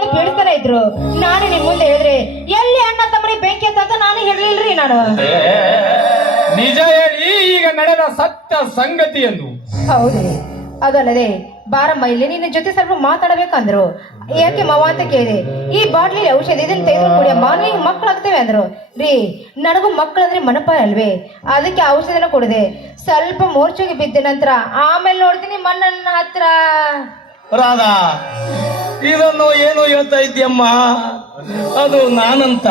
ಬಂದು ಪೀಡಿಸ್ತಾನೆ ಇದ್ರು. ನಾನು ನಿಮ್ ಮುಂದೆ ಹೇಳಿದ್ರೆ ಎಲ್ಲಿ ಅಣ್ಣ ತಮ್ಮನಿಗೆ ಬೆಂಕಿ ಅಂತ ನಾನು ಹೇಳಿಲ್ರಿ. ನಾನು ನಿಜ ಹೇಳಿ ಈಗ ನಡೆದ ಸತ್ಯ ಸಂಗತಿ ಎಂದು. ಹೌದ್ರಿ. ಅದಲ್ಲದೆ ಬಾರಮ್ಮ ಇಲ್ಲಿ ನಿನ್ನ ಜೊತೆ ಸ್ವಲ್ಪ ಮಾತಾಡಬೇಕಂದ್ರು. ಯಾಕೆ ಮಾವ ಅಂತ ಕೇಳಿದೆ. ಈ ಬಾಟ್ಲಿ ಔಷಧಿ ಇದನ್ನ ತೆಗೆದು ಕುಡಿಯಮ್ಮ, ನೀವು ಮಕ್ಕಳಾಗ್ತೇವೆ ಅಂದ್ರು. ರೀ, ನನಗೂ ಮಕ್ಕಳಂದ್ರೆ ಮನಪ ಅಲ್ವೇ, ಅದಕ್ಕೆ ಔಷಧಿನ ಕೊಡಿದೆ. ಸ್ವಲ್ಪ ಮೂರ್ಛೆಗೆ ಬಿದ್ದ ನಂತರ ಆಮೇಲೆ ನೋಡ್ತೀನಿ ಮಣ್ಣನ್ನ ಹತ್ರ. ರಾಧಾ, ಇದನ್ನು ಏನು ಹೇಳ್ತಾ ಇದ್ಯಮ್ಮ? ಅದು ನಾನಂತ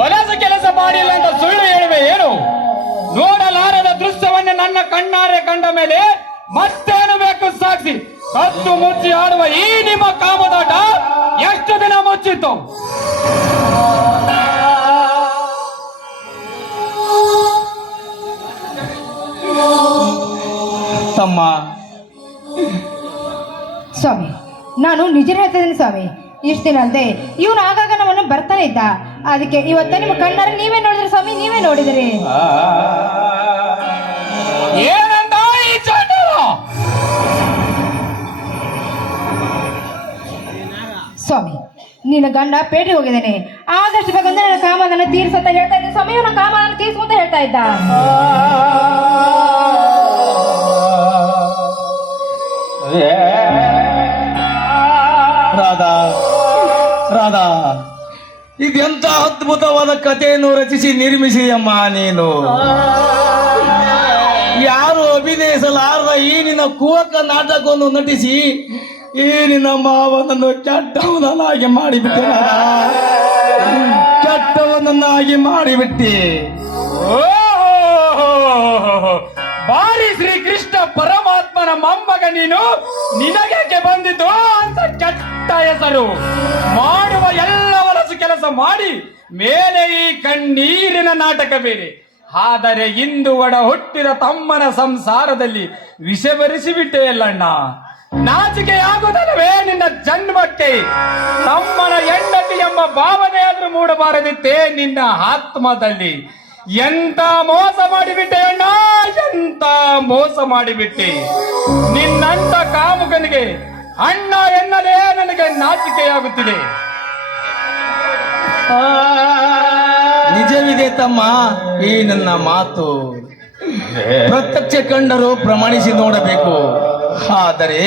ವಲಸ ಕೆಲಸ ಮಾಡಿಲ್ಲ ಅಂತ ಸುಳ್ಳು ಹೇಳುವೆ ಏನು? ನೋಡಲಾರದ ದೃಶ್ಯವನ್ನೇ ನನ್ನ ಕಣ್ಣಾರೆ ಕಂಡ ಮೇಲೆ ಮತ್ತೇನು ಬೇಕು ಸಾಕ್ಷಿ? ಕತ್ತು ಮುಚ್ಚಿ ಆಡುವ ಈ ನಿಮ್ಮ ಕಾಮದಾಟ ಎಷ್ಟು ದಿನ ಮುಚ್ಚಿತ್ತು? ತಮ್ಮ ಸ್ವಾಮಿ, ನಾನು ನಿಜ ಹೇಳ್ತಿದ್ದೀನಿ ಸ್ವಾಮಿ. ಇಷ್ಟ ದಿನ ಅಲ್ಲದೆ ಇವನು ಆಗಾಗ ನಮ್ಮನ್ನು ಬರ್ತಾನೆ ಇದ್ದ. ಅದಕ್ಕೆ ಇವತ್ತ ನಿಮ್ಮ ಕಣ್ಣಾರೆ ನೀವೇ ನೋಡಿದ್ರಿ ಸ್ವಾಮಿ, ನೀವೇ ನೋಡಿದ್ರಿ. ಏನಂತ ಈ ಚಂಡ? ಸ್ವಾಮಿ, ನಿನ್ನ ಗಂಡ ಪೇಟೆಗೆ ಹೋಗಿದ್ದೇನೆ, ಆದಷ್ಟು ಬೇಗ ನನ್ನ ಕಾಮನ ತೀರ್ಸಂತ ಹೇಳ್ತಾ ಇದ್ದ ಸ್ವಾಮಿ. ಇವನ ಕಾಮನ ತೀರ್ಸ್ಕೊಂತ ಹೇಳ್ತಾ ಇದ್ದ. ರಾಧಾ, ರಾಧಾ, ಇದೆಂತ ಅದ್ಭುತವಾದ ಕಥೆಯನ್ನು ರಚಿಸಿ ನಿರ್ಮಿಸಿದೆಯಮ್ಮ ನೀನು. ಯಾರು ಅಭಿನಯಿಸಲಾರದ ಈ ನಿನ್ನ ಕುವಕ ನಾಟಕವನ್ನು ನಟಿಸಿ ಈ ನಿನ್ನ ಮಾವನನ್ನು ಕೆಟ್ಟವನನ್ನಾಗಿ ಮಾಡಿಬಿಟ್ಟೆ. ಕೆಟ್ಟವನನ್ನಾಗಿ ಮಾಡಿಬಿಟ್ಟೆ. ಬಾರಿ ಶ್ರೀಕೃಷ್ಣ ಪರಮಾತ್ಮನ ಮೊಮ್ಮಗ ನೀನು, ನಿನಗೇಕೆ ಬಂದಿದ್ದು ಅಂತ ಕೆಟ್ಟ ಹೆಸರು. ಮಾಡುವ ಎಲ್ಲ ವಲಸು ಕೆಲಸ ಮಾಡಿ ಮೇಲೆ ಈ ಕಣ್ಣೀರಿನ ನಾಟಕ ಬೇರೆ. ಆದರೆ ಇಂದು ಒಡ ಹುಟ್ಟಿದ ತಮ್ಮನ ಸಂಸಾರದಲ್ಲಿ ವಿಷ ಬೆರೆಸಿಬಿಟ್ಟೆಯಲ್ಲಣ್ಣ. ನಾಚಿಕೆಯಾಗುವುದಲ್ಲವೇ ನಿನ್ನ ಜನ್ಮಕ್ಕೆ? ತಮ್ಮನ ಹೆಂಡತಿ ಎಂಬ ಭಾವನೆ ಆದ್ರೂ ಮೂಡಬಾರದಿತ್ತೇ ನಿನ್ನ ಆತ್ಮದಲ್ಲಿ. ಎಂತ ಮೋಸ ಮಾಡಿಬಿಟ್ಟೆ ಅಣ್ಣ, ಎಂತ ಮೋಸ ಮಾಡಿಬಿಟ್ಟೆ. ನಿನ್ನಂತ ಕಾಮುಕನಿಗೆ ಅಣ್ಣ ಎನ್ನಲೇ ನನಗೆ ನಾಚಿಕೆಯಾಗುತ್ತಿದೆ. ನಿಜವಿದೆ ತಮ್ಮ ಈ ನನ್ನ ಮಾತು. ಪ್ರತ್ಯಕ್ಷ ಕಂಡರೂ ಪ್ರಮಾಣಿಸಿ ನೋಡಬೇಕು. ಆದರೆ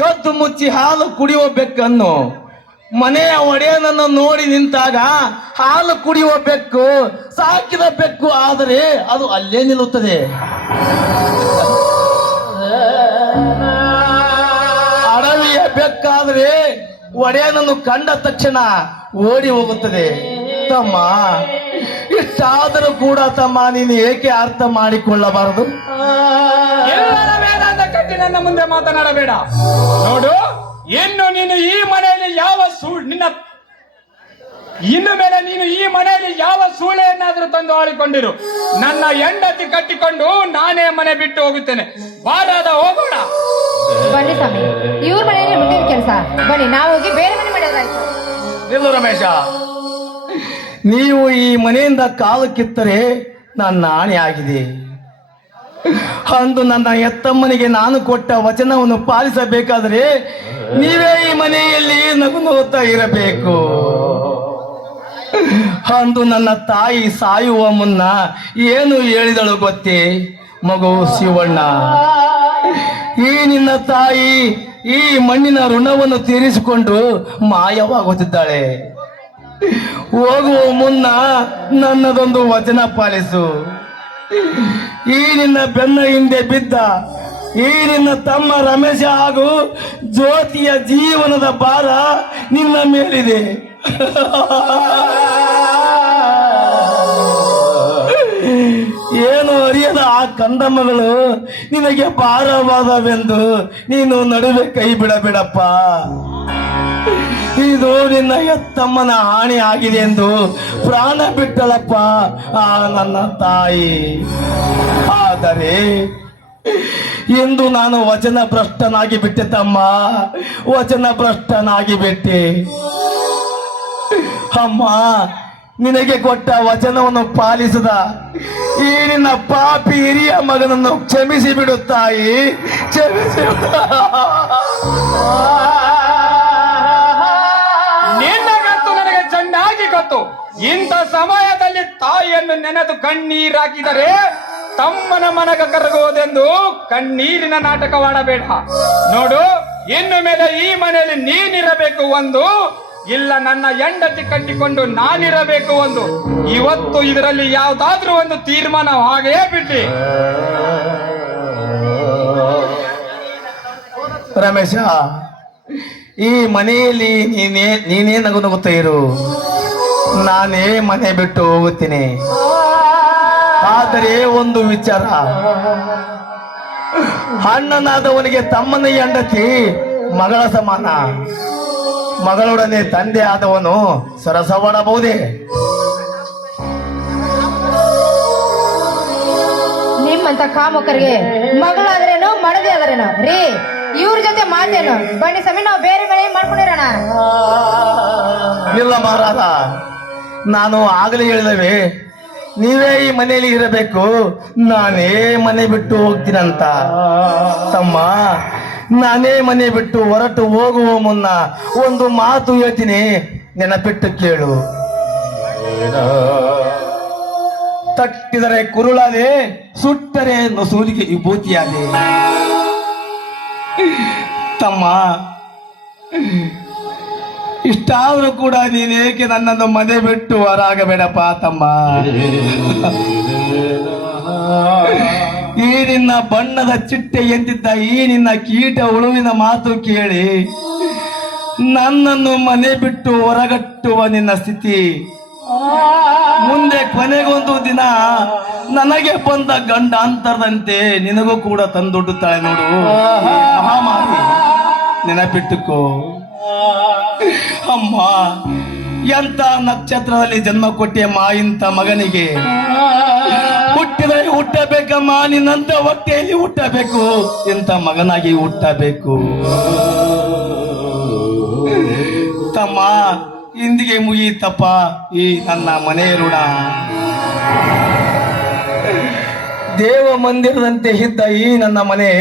ಕದ್ದು ಮುಚ್ಚಿ ಹಾಲು ಕುಡಿಯುವ ಬೆಕ್ಕನ್ನು ಮನೆಯ ಒಡೆಯನನ್ನು ನೋಡಿ ನಿಂತಾಗ ಹಾಲು ಕುಡಿಯುವ ಬೆಕ್ಕು ಸಾಕಿದ ಬೆಕ್ಕು ಆದರೆ ಅದು ಅಲ್ಲೇ ನಿಲ್ಲುತ್ತದೆ. ಅಡವಿಯ ಬೆಕ್ಕಾದ್ರೆ ಒಡೆಯನನ್ನು ಕಂಡ ತಕ್ಷಣ ಓಡಿ ಹೋಗುತ್ತದೆ. ತಮ್ಮ, ಇಷ್ಟಾದರೂ ಕೂಡ ತಮ್ಮ ನೀನು ಏಕೆ ಅರ್ಥ ಮಾಡಿಕೊಳ್ಳಬಾರದು? ಎಲ್ಲರ ವೇದಾಂತ ಕಟ್ಟಿ ನನ್ನ ಮುಂದೆ ಮಾತನಾಡಬೇಡ. ನೋಡು, ಇನ್ನು ನೀನು ಈ ಮನೆಯಲ್ಲಿ ಯಾವ ಇನ್ನು ಮೇಲೆ ನೀನು ಈ ಮನೆಯಲ್ಲಿ ಯಾವ ಸೂಳೆಯನ್ನಾದ್ರೂ ತಂದು ಆಳಿಕೊಂಡಿರು. ನನ್ನ ಹೆಂಡತಿ ಕಟ್ಟಿಕೊಂಡು ನಾನೇ ಮನೆ ಬಿಟ್ಟು ಹೋಗುತ್ತೇನೆ. ಬಾರಾದ ಹೋಗೋಣ. ಬನ್ನಿ ಸ್ವಾಮಿ, ಇವ್ರ ಮನೆಯಲ್ಲಿ ಮುಗಿದ ಕೆಲಸ. ಬನ್ನಿ, ನಾವು ಹೋಗಿ ಬೇರೆ ಮನೆ ಮಾಡೋದಾಯ್ತು. ನಿಲ್ಲು ರಮೇಶ, ನೀವು ಈ ಮನೆಯಿಂದ ಕಾಲು ಕಿತ್ತರೆ ನನ್ನ ಆಣೆ ಆಗಿದೆ. ಅಂದು ನನ್ನ ಎತ್ತಮ್ಮನಿಗೆ ನಾನು ಕೊಟ್ಟ ವಚನವನ್ನು ಪಾಲಿಸಬೇಕಾದರೆ ನೀವೇ ಈ ಮನೆಯಲ್ಲಿ ನಗು ನೋಡ್ತಾ ಇರಬೇಕು. ಅಂದು ನನ್ನ ತಾಯಿ ಸಾಯುವ ಮುನ್ನ ಏನು ಹೇಳಿದಳು ಗೊತ್ತೇ ಮಗು ಶಿವಣ್ಣ? ಈ ನಿನ್ನ ತಾಯಿ ಈ ಮಣ್ಣಿನ ಋಣವನ್ನು ತೀರಿಸಿಕೊಂಡು ಮಾಯವಾಗುತ್ತಿದ್ದಾಳೆ. ಹೋಗುವ ಮುನ್ನ ನನ್ನದೊಂದು ವಚನ ಪಾಲಿಸು. ಈ ನಿನ್ನ ಬೆನ್ನ ಹಿಂದೆ ಬಿದ್ದ ಈ ನಿನ್ನ ತಮ್ಮ ರಮೇಶ ಹಾಗೂ ಜ್ಯೋತಿಯ ಜೀವನದ ಭಾರ ನಿನ್ನ ಮೇಲಿದೆ. ಏನು ಅರಿಯದ ಆ ಕಂದಮ್ಮಗಳು ನಿನಗೆ ಭಾರವಾದವೆಂದು ನೀನು ನಡುವೆ ಕೈ ಬಿಡಬೇಡಪ್ಪ. ಇದು ನಿನ್ನ ಎತ್ತಮ್ಮನ ಹಾನಿ ಆಗಿದೆ ಎಂದು ಪ್ರಾಣ ಬಿಟ್ಟಳಪ್ಪ ಆ ನನ್ನ ತಾಯಿ. ಆದರೆ ಎಂದು ನಾನು ವಚನ ಭ್ರಷ್ಟನಾಗಿ ಬಿಟ್ಟೆ ತಮ್ಮ, ವಚನ ಭ್ರಷ್ಟನಾಗಿ ಬಿಟ್ಟೆ. ಅಮ್ಮ, ನಿನಗೆ ಕೊಟ್ಟ ವಚನವನ್ನು ಪಾಲಿಸದ ಈ ನಿನ್ನ ಪಾಪಿ ಹಿರಿಯ ಮಗನನ್ನು ಕ್ಷಮಿಸಿ ಬಿಡು ತಾಯಿ, ಕ್ಷಮಿಸಿ ಬಿಡು. ಹೊತ್ತು ಇಂಥ ಸಮಯದಲ್ಲಿ ತಾಯಿಯನ್ನು ನೆನೆದು ಕಣ್ಣೀರಾಕಿದರೆ ತಮ್ಮನ ಮನಗ ಕರಗುವುದೆಂದು ಕಣ್ಣೀರಿನ ನಾಟಕವಾಡಬೇಡ. ನೋಡು, ಇನ್ನು ಮೇಲೆ ಈ ಮನೆಯಲ್ಲಿ ನೀನಿರಬೇಕು ಒಂದು, ಇಲ್ಲ ನನ್ನ ಹೆಂಡತಿ ಕಟ್ಟಿಕೊಂಡು ನಾನಿರಬೇಕು ಒಂದು. ಇವತ್ತು ಇದರಲ್ಲಿ ಯಾವ್ದಾದ್ರೂ ಒಂದು ತೀರ್ಮಾನ ಹಾಗೇ ಬಿಟ್ಟಿ. ರಮೇಶ, ಈ ಮನೆಯಲ್ಲಿ ನೀನೇ ನಗು ನಗುತ್ತಾ ಇರು, ನಾನೇ ಮನೆ ಬಿಟ್ಟು ಹೋಗುತ್ತೀನಿ. ಆದರೆ ಒಂದು ವಿಚಾರ, ಅಣ್ಣನಾದವನಿಗೆ ತಮ್ಮನ ಹೆಂಡತಿ ಮಗಳ ಸಮಾನ, ಮಗಳೊಡನೆ ತಂದೆ ಆದವನು ಸರಸವಾಡಬಹುದೇ? ನಿಮ್ಮಂತ ಕಾಮುಕರಿಗೆ ಮಗಳಾದ್ರೇನು ಮಡದಿ ಆದ್ರೇನು ರೀ, ಇವ್ರ ಜೊತೆ ಮಾತೇನು? ಬನ್ನಿ ಸಮಯ ನಾವು ಬೇರೆ ಮನೆ ಮಾಡ್ಕೊಂಡಿರೋಣ. ಇಲ್ಲ ಮಹಾರಾಜ, ನಾನು ಆಗಲೇ ಹೇಳಿದವೆ, ನೀವೇ ಈ ಮನೆಯಲ್ಲಿ ಇರಬೇಕು, ನಾನೇ ಮನೆ ಬಿಟ್ಟು ಹೋಗ್ತೀನಂತ. ತಮ್ಮ, ನಾನೇ ಮನೆ ಬಿಟ್ಟು ಹೊರಟು ಹೋಗುವ ಮುನ್ನ ಒಂದು ಮಾತು ಹೇಳ್ತೀನಿ, ನೆನಪಿಟ್ಟು ಕೇಳು. ತಟ್ಟಿದರೆ ಕುರುಳಾದೆ, ಸುಟ್ಟರೆ ನೊಸೂಲಿಗೆ ವಿಭೂತಿಯಾದೆ. ತಮ್ಮ, ಇಷ್ಟಾದ್ರೂ ಕೂಡ ನೀನೇಕೆ ನನ್ನನ್ನು ಮನೆ ಬಿಟ್ಟು ಹೊರಾಗಬೇಡಪ್ಪ ತಮ್ಮ. ಈ ನಿನ್ನ ಬಣ್ಣದ ಚಿಟ್ಟೆ ಎಂದಿದ್ದ ಈ ನಿನ್ನ ಕೀಟ ಹುಳುವಿನ ಮಾತು ಕೇಳಿ ನನ್ನನ್ನು ಮನೆ ಬಿಟ್ಟು ಹೊರಗಟ್ಟುವ ನಿನ್ನ ಸ್ಥಿತಿ ಮುಂದೆ ಕೊನೆಗೊಂದು ದಿನ ನನಗೆ ಬಂದ ಗಂಡಾಂತರದಂತೆ ನಿನಗೂ ಕೂಡ ತಂದೊಡ್ಡುತ್ತಾಳೆ ನೋಡು. ಮಹಾಮಾರಿ, ನೆನಪಿಟ್ಟುಕೋ. ಅಮ್ಮ, ಎಂತ ನಕ್ಷತ್ರದಲ್ಲಿ ಜನ್ಮ ಕೊಟ್ಟೆಯಮ್ಮ ಇಂಥ ಮಗನಿಗೆ. ಹುಟ್ಟಿದರೆ ಹುಟ್ಟಬೇಕಮ್ಮ, ನಿನ್ನಂತ ಹೊಟ್ಟೆಯಲ್ಲಿ ಹುಟ್ಟಬೇಕು, ಇಂಥ ಮಗನಾಗಿ ಹುಟ್ಟಬೇಕು. ತಮ್ಮ, ಇಂದಿಗೆ ಮುಗಿಯಿತಪ್ಪ ಈ ನನ್ನ ಮನೆ ಋಣ. ದೇವ ಮಂದಿರದಂತೆ ಇದ್ದ ಈ ನನ್ನ ಮನೆ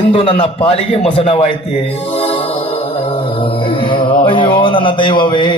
ಇಂದು ನನ್ನ ಪಾಲಿಗೆ ಮಸಣವಾಯಿತೆ. ಅಯ್ಯೋ ನನ್ನ ದೈವವೇ,